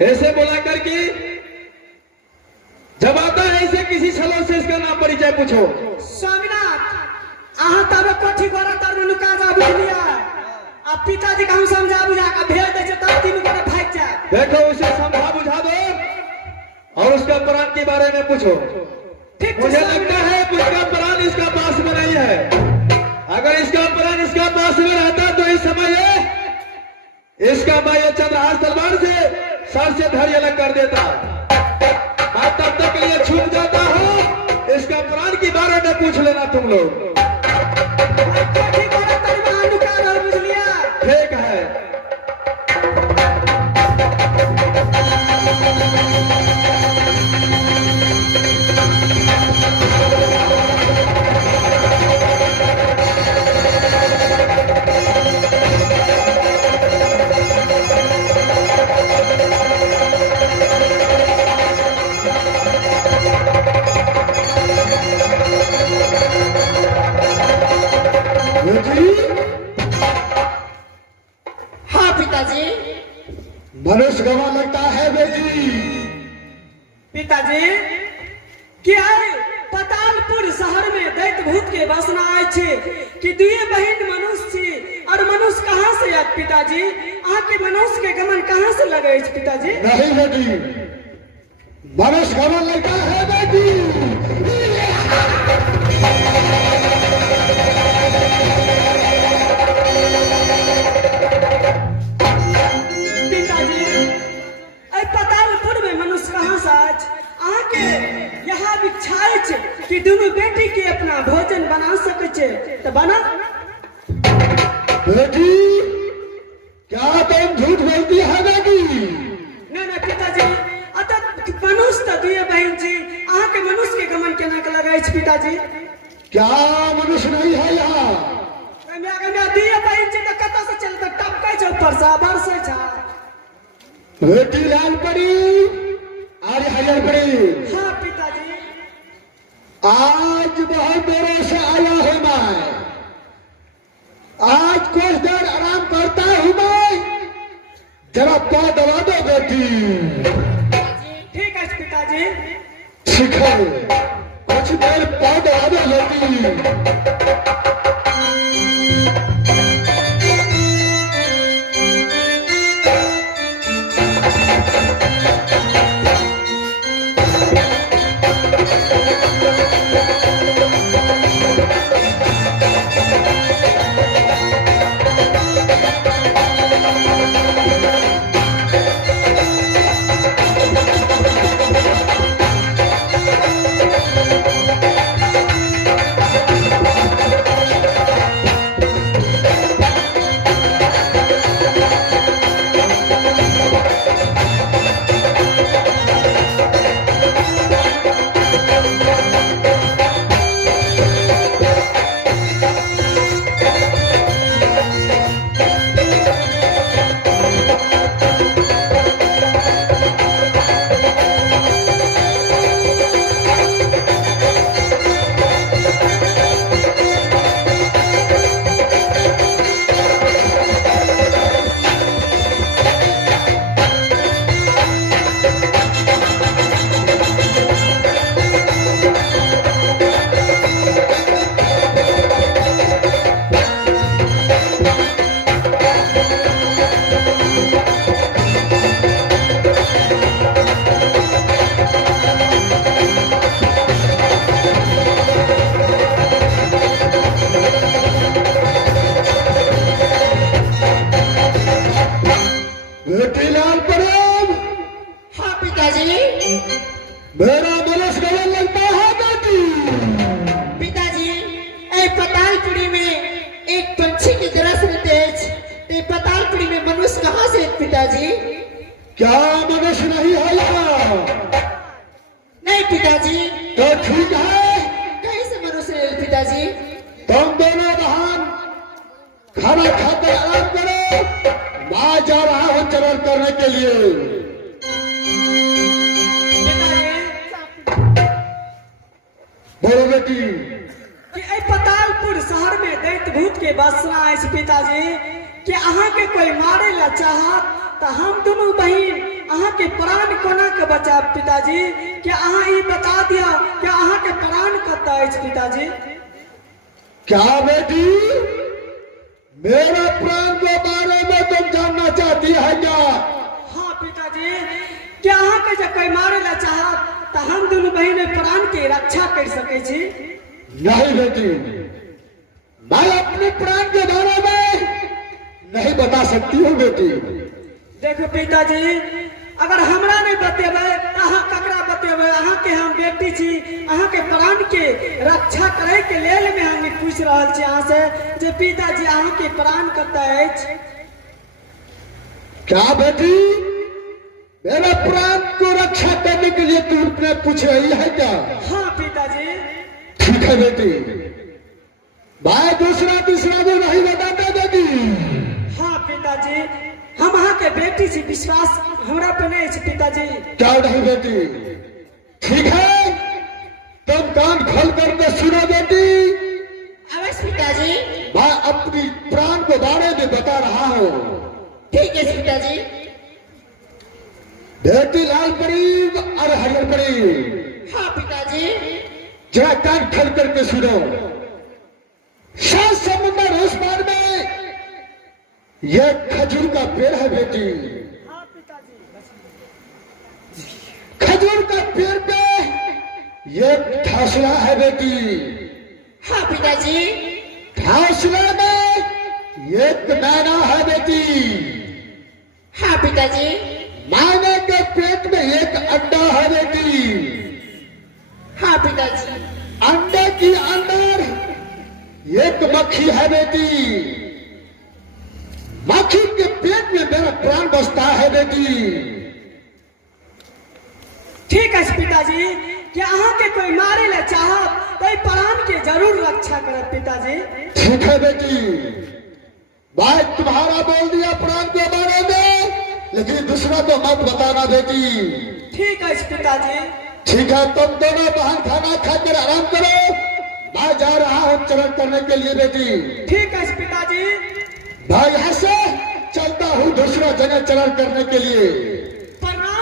ऐसे बोला करके जब आता है ऐसे किसी सलों से इसका नाम परिचय पूछो। स्वामीनाथ आहा तारे कोठी गोरा तारे लुका जा बुझलिया। अब पिताजी का हम समझा बुझा का भेज दे तब तीन गोरा भाग जाए। देखो उसे समझा बुझा दो और उसका प्राण के बारे में पूछो। मुझे लगता है उसका प्राण इसका पास में नहीं है। अगर इसका प्राण इसका पास में रहता तो इस समय इसका भाई चंद्रहास तलवार से सर से धैर्य अलग कर देता। मैं तब तक के लिए छूट जाता हूँ। इसका प्राण के बारे में पूछ लेना तुम लोग। ठीक है। हाँ पिताजी। मनुष्य गवा लगता है बेटी। पिताजी क्या है पतालपुर शहर में दैत भूत के वासना आए छे कि दुए बहन मनुष्य छे और मनुष्य कहाँ से आत पिताजी? आके मनुष्य के गमन कहाँ से लगे छे पिताजी? नहीं बेटी, मनुष्य गमन लगता है बेटी। पतालपुर में मनुष्य कहाँ से आज आके यहाँ बिछाए छे कि दोनों बेटी के अपना भोजन बना सके छे तो बना। बेटी क्या तुम झूठ बोलती है बेटी? नहीं पिताजी अतः मनुष्य तो दुए बहन जी आके मनुष्य के गमन केना के लगाए छे पिताजी? क्या मनुष्य नहीं है यहाँ? दुए बहन जी तो कतौ से चलते टपकै छे ऊपर से बरसे छे। बेटी लाल परी अरे हरियर परी। हाँ पिताजी। आज बहुत देरों से आया हूं मैं। आज कुछ देर आराम करता हूं मैं। जरा पाँव दबा दो बेटी। ठीक है पिताजी। ठीक है कुछ देर पाँव दबा दो बेटी। मेरा मनुष्य गमन लगता है बेटी। पिताजी पतालपुरी में एक पंछी की तरह से तेज पतालपुरी में मनुष्य कहाँ से पिताजी? क्या मनुष्य नहीं है यहाँ? नहीं पिताजी। तो ठीक है कहीं से मनुष्य है पिताजी? तुम दोनों बहन खाना खाकर आराम करो। मैं जा रहा हूँ चरण करने के लिए। बोलो बेटी। पतालपुर शहर में दैत भूत के वासना है पिताजी कि अहाँ के कोई मारे ला चाहत तो हम दोनों बहन अहाँ के प्राण कोना के बचाब पिताजी। क्या अहाँ ई बता दिया क्या अहाँ के प्राण कतऽ अछि पिताजी? क्या बेटी, मेरे प्राण के बारे में तुम जानना चाहती है क्या? हाँ पिताजी, क्या अहाँ के जब कोई मारे ला चाहत तो हम दोनों बहन प्राण के रक्षा कर सके छी? नहीं बेटी, मैं अपने प्राण के बारे में नहीं बता सकती हूँ बेटी। देखो पिताजी, अगर हमरा नहीं बतेबे तो अहाँ ककरा बतेबे? अहाँ के हम बेटी छी, अहाँ के प्राण के रक्षा करे के लेल में हम पूछ रहल छी अहाँ से जे पिताजी अहाँ के प्राण कतऽ अछि? क्या बेटी, मेरे प्राण को रक्षा करने के लिए तुमने पूछ रही है क्या? हाँ पिताजी। ठीक है बेटी, मैं दूसरा भी नहीं बताता बेटी। हाँ पिताजी, हम अहाँ के बेटी से विश्वास हमरा पे नहीं है पिताजी। क्या नहीं बेटी? ठीक है, तुम कान खोल करके सुनो बेटी। अवश्य पिताजी। मैं अपनी प्राण के बारे में बता रहा हूँ। ठीक है पिताजी। बेटी लाल परी और हरियर परी। हाँ पिताजी। जरा कान खोल करके सुनो। सात समुद्र उस पार में यह खजूर का पेड़ है बेटी। हाँ पिताजी। खजूर का पेड़ पे ये घासला है बेटी। हाँ पिताजी। घासला में एक मैना है बेटी। हाँ पिताजी। मैने के पेट में एक अंडा है बेटी। हाँ पिताजी। अंडे के अंदर एक मक्खी है बेटी। मक्खी के पेट में मेरा प्राण बसता है बेटी। ठीक है पिताजी, क्या अहाँ के कोई मारे ला चाहत तो प्राण के जरूर रक्षा करे पिताजी। ठीक है बेटी, मैं तुम्हारा बोल दिया प्राण के बारे में, लेकिन दूसरा को मत बताना बेटी। ठीक है पिताजी। ठीक है, तुम दोनों बहन खाना खाकर आराम करो। मैं जा रहा हूँ चरण करने के लिए बेटी। ठीक है पिताजी। मैं यहाँ से चलता हूँ दूसरा जगह चरण करने के लिए। प्रणाम।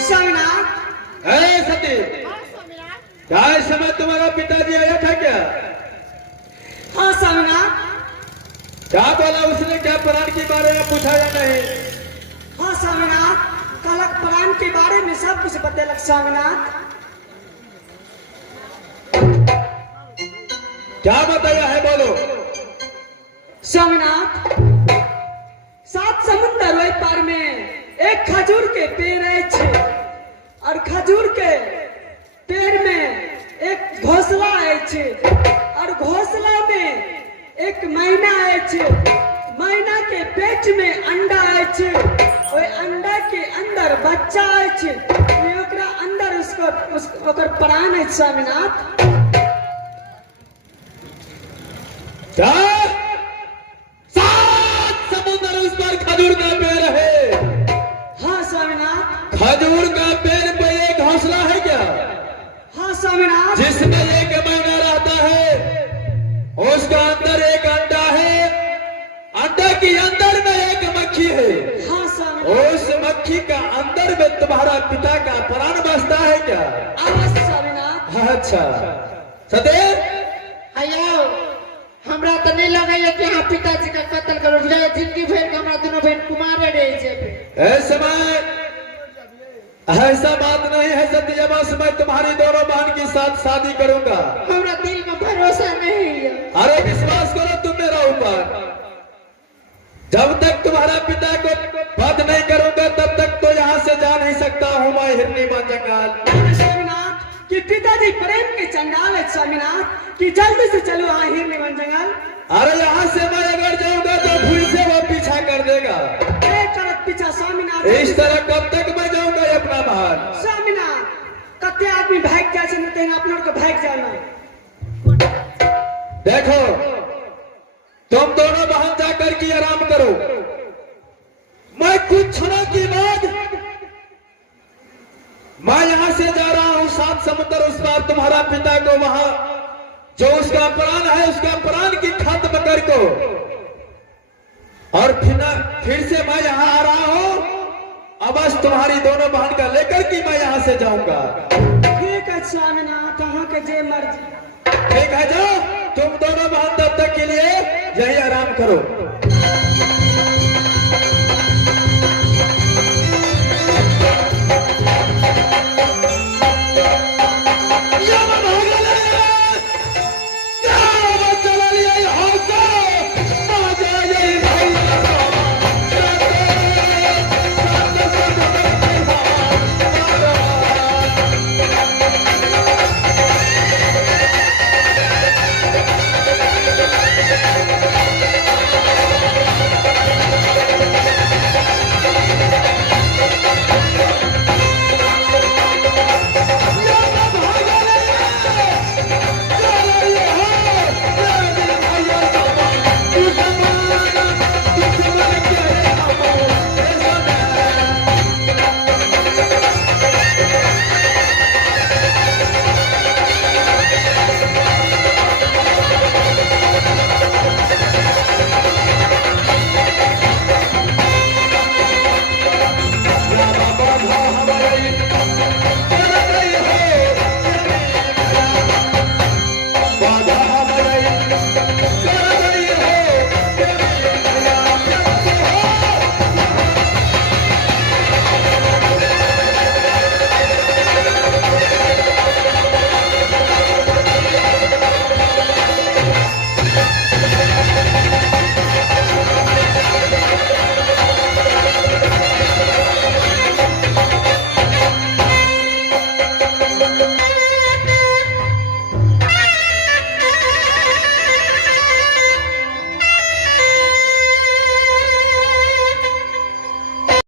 स्वामीनाथ। है सती, क्या इस समय तुम्हारा पिताजी आया था क्या? हाँ स्वामीनाथ। क्या बोला उसने? क्या प्राण के बारे में पूछा या नहीं? हाँ स्वामीनाथ, कलक प्राण के बारे में सब कुछ बतेलक स्वामीनाथ। क्या बताया है बोलो। स्वामीनाथ, सात समुद्र ओहि पार में एक खजूर के पेड़ है और खजूर के पेड़ में एक घोंसला है और घोंसला में एक मैना है। मैना के पेट में अंडा है, ओहि अंडा के अंदर बच्चा है, ओकरा अंदर उसको ओकर प्राण है स्वामीनाथ। क्या? सात समुद्र उस पर खजूर का पेड़ है? हाँ स्वामीनाथ। खजूर का पेड़ पे एक घोंसला है क्या? हाँ स्वामीनाथ। जिसमें एक मैना रहता है, उसका अंदर एक अंडा है, अंडा के अंदर में एक मक्खी है। हाँ स्वामीनाथ। उस मक्खी का अंदर में तुम्हारा पिता का प्राण बसता है क्या? अवश्य स्वामीनाथ। अच्छा सदैव आयो, हमरा तो नहीं लगा है कि हाँ पिताजी का कत्ल करो। जिंदगी भर हमरा दोनों बहन कुमारे रहे थे। ऐसा बात नहीं है सत्य, बस मैं तुम्हारी दोनों बहन के साथ शादी करूंगा। हमरा दिल में भरोसा नहीं है। अरे विश्वास करो तुम मेरा ऊपर। जब तक तुम्हारा पिता को वध नहीं करूंगा तब तक तो यहाँ से जा नहीं सकता हूँ मैं हिरनी बन जंगल। स्वामीनाथ कि पिताजी प्रेम के चंडाल है स्वामीनाथ कि जल्दी से चलो यहाँ हिरनी बन जंगल। अरे यहाँ से मैं अगर जाऊंगा तो फिर से वो पीछा कर देगा। करत पीछा स्वामीनाथ। इस तरह कब तक मैं जाऊंगा अपना बाहर? स्वामीनाथ कते आदमी भाग जाए अपना को भाग जाना। देखो तुम दोनों बहन जाकर के आराम करो। मैं कुछ क्षणों के बाद मैं यहां से जा रहा हूं 7 समुद्र उस पार, तुम्हारा पिता को वहां जो उसका प्राण है उसका प्राण की खत्म कर को, और फिर से मैं यहां आ रहा हूं। अब बस तुम्हारी दोनों बहन का लेकर के मैं यहां से जाऊंगा। ठीक है स्वामीनाथ, कहाँ के जे मर्जी। ठीक है, जाओ तुम दोनों बहन तब तक के लिए यही आराम करो।